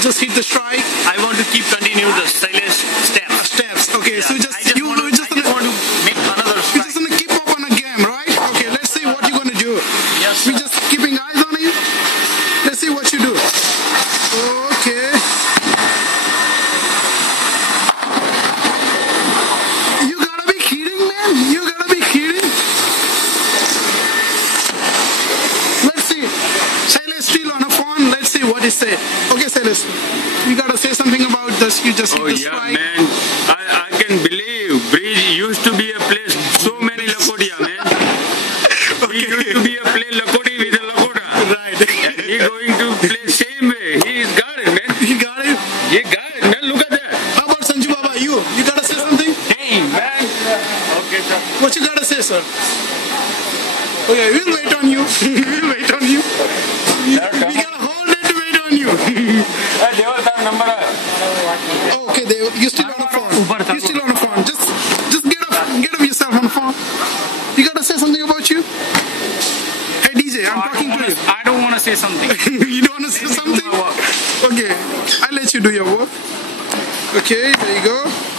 just hit the strike? I want to keep continue the stylish steps. Steps. Okay, so I just want to make another you're strike. just gonna keep up on a game, right? Okay, let's see what you're gonna do. Yes, We sir. just keeping eyes on you. Let's see what you do. Okay. You gotta be kidding, man. You gotta be kidding. Let's see. Silas still on a phone. Let's see what he say. Okay, Silas, you gotta say something about this. You just hit Oh the yeah, strike. man. I can believe Bridge used to be a place so many Lakotia, man. He used to be a play Lakoti with a Lakota. Right. And he going to play same way. He got it, man. You got it. He got it, man. Look at that. How about Sanju Baba? You gotta say something. Hey, man. Okay, sir. What you gotta say, sir? Okay, we'll wait on you. We'll wait on you. We got a whole day to wait on you. number. Okay, you still on the phone. You still on the phone. Just get up yourself on the phone. You gotta say something about you. Hey DJ, I'm talking to you. I don't want to say something. You don't wanna say something? Okay, I'll let you do your work. Okay, there you go.